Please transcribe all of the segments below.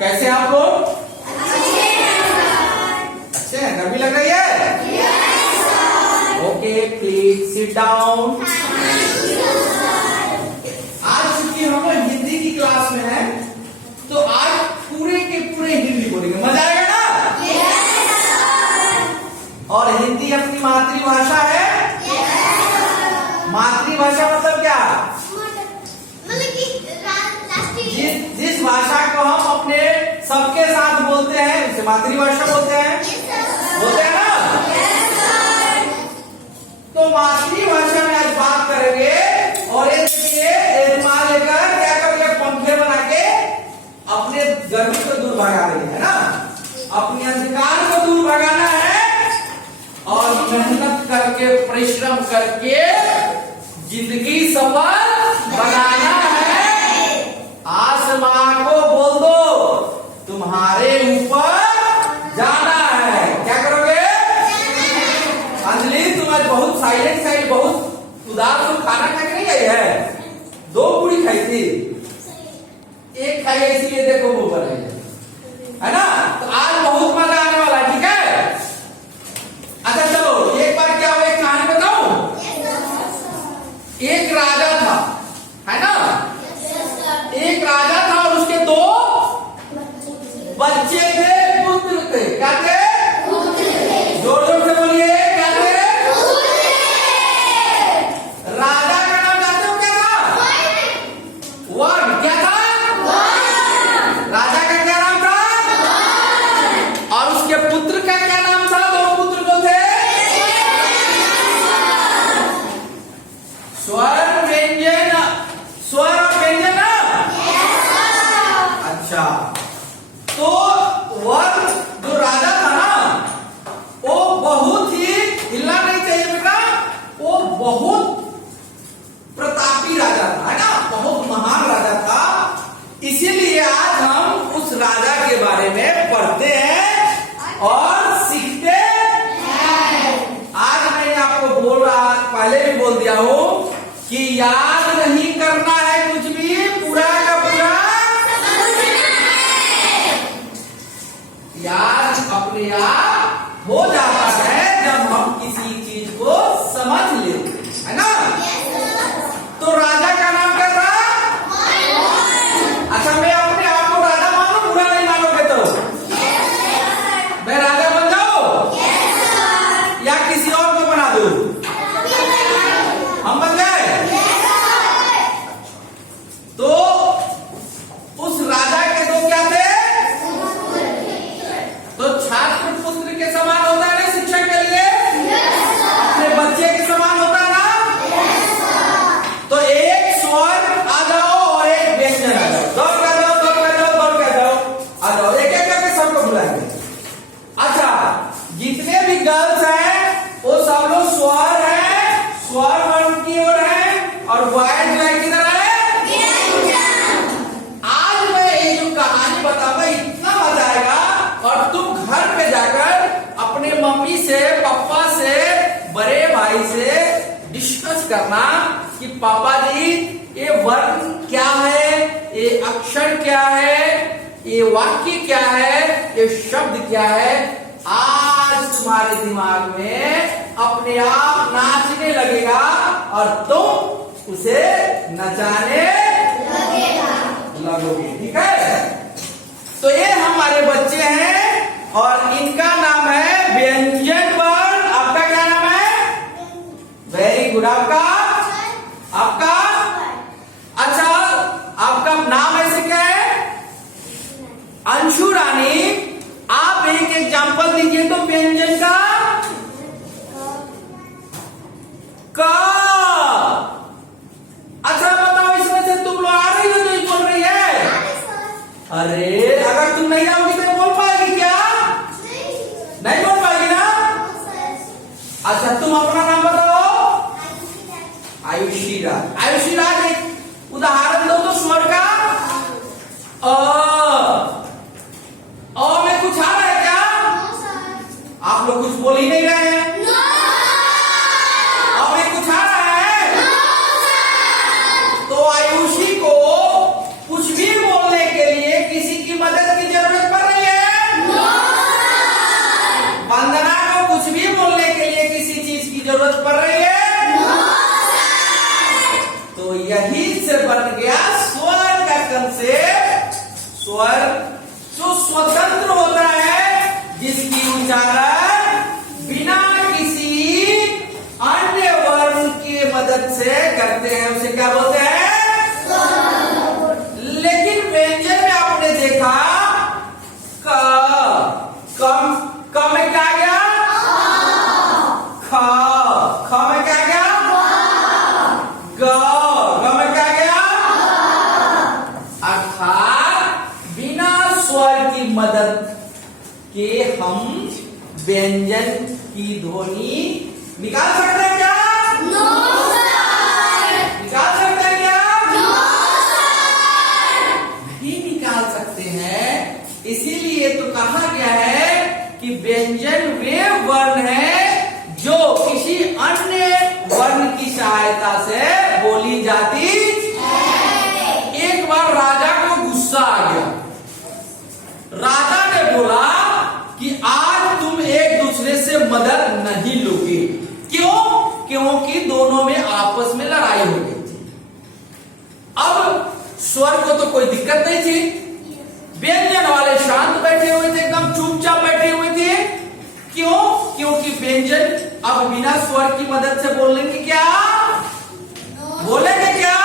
कैसे आप लोग? अच्छे हैं? गर्मी लग रही है? Okay, please sit down. आज चूंकि हम लोग हिंदी की क्लास में हैं, तो आज पूरे के पूरे हिंदी बोलेंगे। मजा आएगा ना? और हिंदी अपनी मातृभाषा है। मातृभाषा मतलब क्या? जिस भाषा को हम अपने सबके साथ बोलते हैं उसे मातृभाषा बोलते हैं। बोलते हैं ना? तो मातृभाषा में आज बात करेंगे। और ये देखिए, रुमाल लेकर क्या करेंगे? पंखे बना के अपने गर्मी को दूर भगा रही है ना, अपने अंधकार को दूर भगाना है और मेहनत करके परिश्रम करके जिंदगी सफल बनाना है। आसमां को बोल दो तुम्हारे ऊपर जाना है। क्या करोगे? अंजलि, तुम आज बहुत साइलेंट बहुत उदास हो। खाना खा के नहीं आई है? 2 पूरी खाई थी, 1 खाई है, इसीलिए देखो मुंह पर है ना। तो आज बहुत मजा आने वाला है, ठीक है? अच्छा चलो, एक बार क्या हुआ, एक कहानी बताऊं। एक राजा था, है ना? एक राजा था और उसके 2 बच्चे थे, पुत्र थे। क्या थे? जोर जोर से बोलिए, क्या थे? राजा का नाम जानते हो क्या था? वर्ण। क्या था? राजा का क्या नाम था? और उसके पुत्र का क्या नाम था? 2 पुत्र जो थे, स्वर व्यंजन, स्वर और व्यंजन ना? अच्छा, तो वह जो राजा था ना, वो बहुत ही, हिलना नहीं चाहिए बेटा, वो बहुत प्रतापी राजा था, है ना? बहुत महान राजा था। इसीलिए आज हम उस राजा के बारे में पढ़ते हैं और सीखते हैं। आज मैंने आपको बोल रहा, पहले भी बोल दिया हूं कि याद नहीं करना है कुछ भी, पूरा का पूरा याद अपने आप हो जाता है जब हम किसी चीज को समझ लेते, है ना? तो राजा का नाम क्या था? अच्छा, मैं अपने आप को राजा मानू, बुरा नहीं मानोगे तो? मैं राजा बन जाऊं या किसी और को बना दूं? हम बन जाए? तो उस राजा के 2 क्या थे? तो छात्र पुत्र के समान होता है ना शिक्षा के लिए? अपने बच्चे के समान होता है ना? तो एक स्वर आ जाओ और एक व्यंजन आ जाओ। दौड़ कर जाओ, दौड़ कर जाओ, दौड़ कर जाओ, आ जाओ। एक एक करके सबको बुलाएंगे। अच्छा, जितने भी गर्ल्स हैं वो सब लोग स्वर हैं, स्वर वर्ण की ओर है, और बॉयज जो है किधर है? आज मैं ये जो कहानी बताऊंगा, इतना मजा आएगा। और तुम घर पे जाकर अपने मम्मी से, पापा से, बड़े भाई से डिस्कस करना कि पापा जी, ये वर्ण क्या है, ये अक्षर क्या है, ये वाक्य क्या है, ये शब्द क्या है। आज तुम्हारे दिमाग में अपने आप नाचने लगेगा और तुम उसे नचाने लगोगे, ठीक है? तो ये हमारे बच्चे हैं और इनका नाम है व्यंजन वर्ण। आपका क्या नाम है? Very good. आपका? अच्छा, आपका नाम ऐसे क्या है? अंशु रानी। आप एक एग्जाम्पल दीजिए तो व्यंजन का। का। अच्छा बताओ, इसमें से तुम लोग आ रही हो जो बोल रही है? अरे, अगर तुम नहीं आओगी तो बोल पाएगी क्या? नहीं बोल पाएगी ना? अच्छा, तुम अपना नाम बताओ। आयुषी राज। आयुषी राज, एक उदाहरण दो तो स्वर का। में कुछ आ रहा है क्या? आप लोग कुछ बोल ही नहीं रहे हैं। में कुछ आ रहा है? तो आयुषी को कुछ भी बोलने के लिए किसी की मदद की वहीं से बन गया स्वर का कंसेप्ट। स्वर जो स्वतंत्र होता है, जिसकी उच्चारण बिना किसी अन्य वर्ण की मदद से करते हैं, उसे क्या बोलते हैं? लेकिन व्यंजन में आपने देखा क में क्या गया? ख में क्या गया? ग में क्या गया? अर्थात बिना स्वर की मदद के हम व्यंजन की ध्वनि निकाल सकते हैं क्या? No sir. निकाल सकते हैं क्या? No sir. नहीं निकाल सकते हैं। इसीलिए तो कहा गया है कि व्यंजन वे वर्ण है जो किसी अन्य वर्ण की सहायता से बोली जाती है। एक बार राजा को गुस्सा आ गया। राजा ने बोला कि आज तुम एक दूसरे से मदद नहीं लोगे। क्यों? क्योंकि दोनों में आपस में लड़ाई हो गई थी। अब स्वर को तो कोई दिक्कत नहीं थी, व्यंजन वाले शांत बैठे हुए थे, एकदम चुपचाप बैठे हुए थे। क्यों? क्योंकि व्यंजन अब बिना स्वर की मदद से बोलेंगे क्या? बोलेंगे क्या?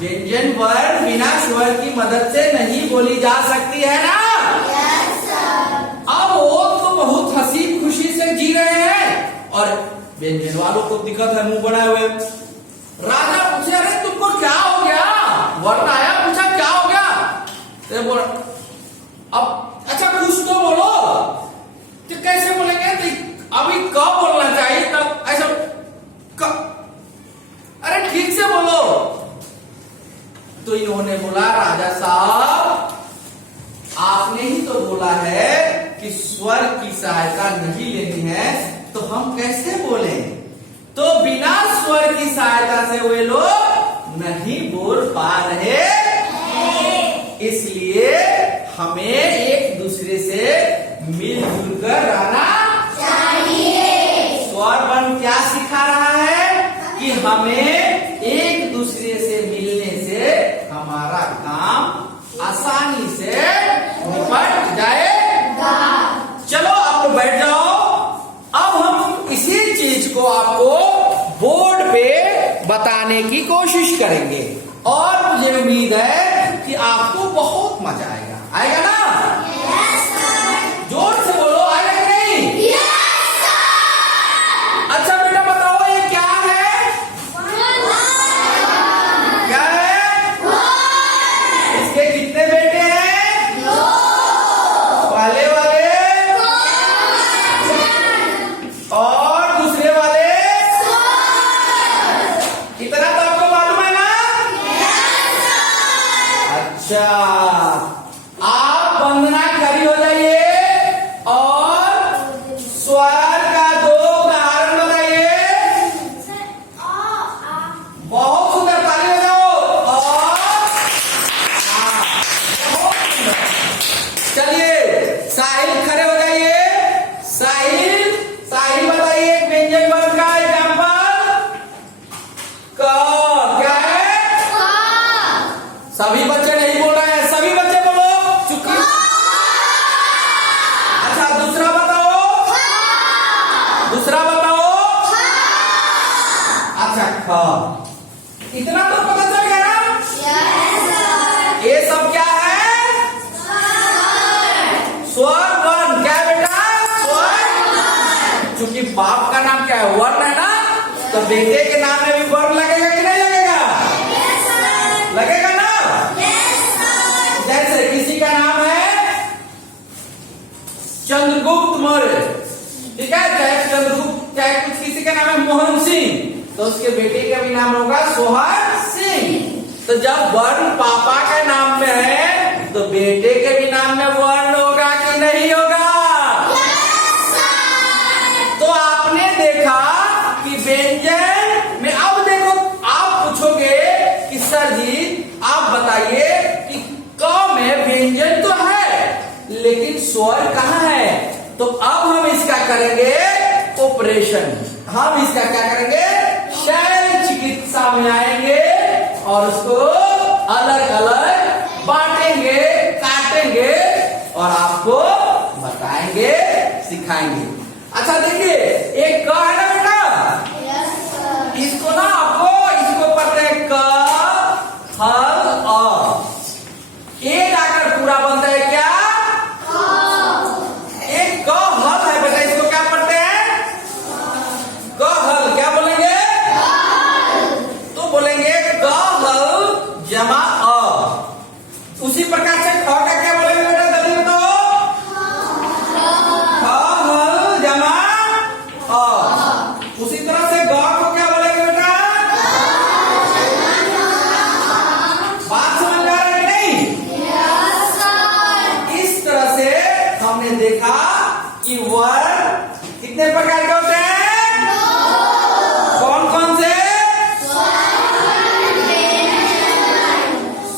व्यंजन वर्ण बिना स्वर की मदद से नहीं बोली जा सकती है ना? अब वो तो बहुत हंसी खुशी से जी रहे हैं और व्यंजन वालों को दिक्कत है, मुंह बनाए हुए। राजा पूछे, अरे तुमको क्या हो गया? वर्ण आया, पूछा क्या हो गया? तो बोल, अब अच्छा कुछ तो बोलो। तो कैसे बोलेंगे? तो अभी कब बोलना चाहिए, तब ऐसा अरे ठीक से बोलो। तो इन्होंने बोला, राजा साहब आपने ही तो बोला है कि स्वर की सहायता नहीं लेनी है, तो हम कैसे बोलें? तो बिना स्वर की सहायता से वे लोग नहीं बोल पा रहे, इसलिए हमें एक दूसरे से मिलजुल कर रहना चाहिए। स्वर वर्ण क्या सिखा रहा है कि हमें एक दूसरे से मिलने से हमारा काम आसानी से निपट जाएगा। चलो आप बैठ जाओ। अब हम इसी चीज को आपको बोर्ड पे बताने की कोशिश करेंगे और मुझे उम्मीद है कि आपको बहुत मजा आएगा। आएगा ना? Yes sir. जोर से बोलो, आएगा कि नहीं? Yes sir. अच्छा बेटा बताओ ये क्या है? क्या है? इसके कितने बेटे हैं? पहले वाले और दूसरे वाले कितना तो आपको मालूम है ना? अच्छा, आप वंदना खड़ी हो जाइए और स्वर का 2 उदाहरण बताइए। बहुत सुंदर, ताली बजाओ। और चलिए साहिल खड़े हो जाइए। साहिल बताइए एक व्यंजन वर्ण का एग्जाम्पल। क्या है? सभी बच्चे नहीं बोल रहे हैं, सभी बच्चे बोलो। चुकी। अच्छा दूसरा बताओ। दूसरा बताओ। अच्छा ख। इतना तो पता चल गया ना? ये सब क्या है? स्वर वर्ण। क्या बेटा? स्वर। चूंकि बाप का नाम क्या है? वर्ण है ना, तो बेटे के नाम में भी वर्ण लगेगा कि नहीं लगेगा? लगेगा ना? जैसे किसी का नाम है चंद्रगुप्त मौर्य, ठीक है, चाहे चंद्रगुप्त, चाहे कुछ किसी का नाम है मोहन सिंह, तो उसके बेटे का भी नाम होगा सोहन सिंह। तो जब वर्ण पापा के नाम में है तो बेटे के भी नाम में वर्ण होगा कि नहीं होगा? तो आपने देखा कि व्यंजन में, अब देखो आप पूछोगे कि सर जी आप बताइए कि क में व्यंजन तो है लेकिन स्वर कहाँ है? तो अब हम इसका करेंगे ऑपरेशन। हम इसका क्या करेंगे? शल्य चिकित्सा दिशा में आएंगे और उसको अलग अलग बांटेंगे, काटेंगे और आपको बताएंगे, सिखाएंगे। अच्छा देखिए, एक क है ना बेटा, इसको ना आपको इसको पढ़ते हैं क हल अ। ये जाकर पूरा बनता है क्या? एक क हल है बेटा, इसको क्या पढ़ते हैं? क हल। क्या बोलेंगे? तो बोलेंगे क हल जमा अ। उसी प्रकार से ख का क्या बोलेंगे बेटा, जल्दी बताओ। ख हल जमा अ। उसी तरह से ग को क्या बोलेंगे बेटा? बात समझ में आ रहा है कि नहीं? इस तरह से हमने देखा कि वर्ण कितने प्रकार के होते हैं? कौन कौन से?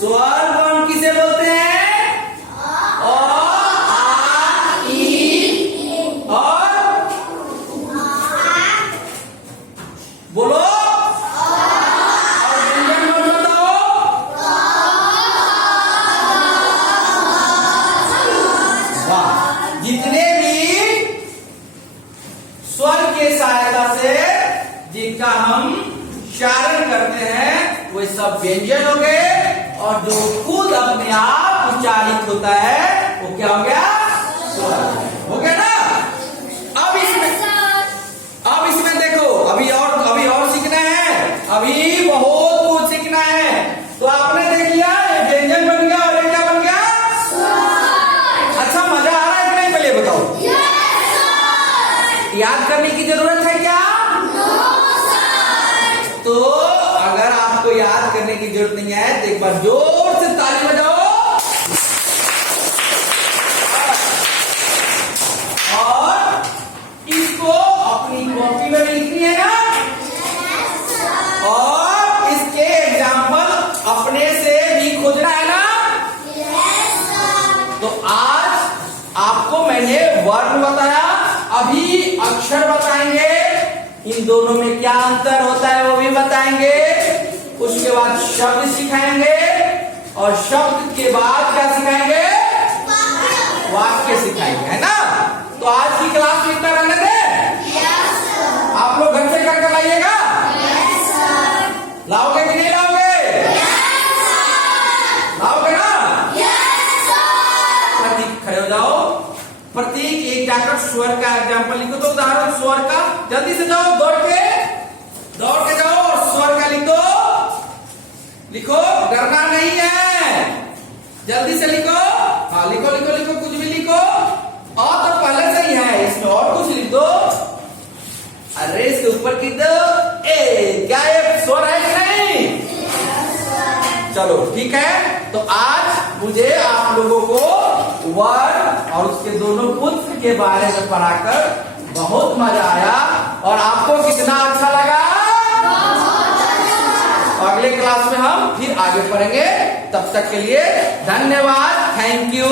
स्वर वर्ण किसे बोलते हैं? अ, आ, ई और बोलो। और व्यंजन वर्ण बताओ। वाह, जितने भी स्वर के सहायता से जिनका हम उच्चारण करते हैं वे सब व्यंजन हो गए, और जो खुद अपने आप उच्चारित होता है वो क्या हो गया? स्वर हो गया ना। अब इसमें देखो, अभी और सीखना है, अभी बहुत कुछ सीखना है। तो आपने देख लिया, ये व्यंजन बन गया और ये क्या बन गया? अच्छा, मजा आ रहा है कि नहीं, पहले बताओ। याद करने की जरूरत है क्या? तो अगर आपको याद करने की जरूरत नहीं है तो एक बार जोर से ताली बजाओ और इसको अपनी कॉपी में लिखनी है ना, और इसके एग्जाम्पल अपने से भी खोजना है ना। तो आज आपको मैंने वर्ण बताया, अभी अक्षर बताएंगे, इन दोनों में क्या अंतर होता है वो भी बताएंगे। उसके बाद शब्द सिखाएंगे, और शब्द के बाद क्या सिखाएंगे? वाक्य सिखाएंगे, है ना। तो आज की क्लास में इतना रहने दे। आप लोग घर से कर लाइएगा। लाओगे कि नहीं लाओगे? लाओगे ना? प्रतीक खड़े हो जाओ। प्रतीक एक जाकर स्वर का एग्जाम्पल लिखो। तो उदाहरण स्वर का, जल्दी से जाओ, दौड़ के जाओ और स्वर का लिखो, डरना नहीं है, जल्दी से लिखो। हाँ, लिखो, कुछ भी लिखो। और तो पहले से ही है, इसमें और कुछ लिख दो। अरे इसके ऊपर लिख दो ए। क्या ये स्वर है कि नहीं? चलो ठीक है। तो आज मुझे आप लोगों को वर्ण और उसके दोनों पुत्र के बारे में पढ़ाकर बहुत मजा आया। और आपको कितना अच्छा लगा? अगले क्लास में हम फिर आगे पढ़ेंगे। तब तक के लिए धन्यवाद, थैंक यू।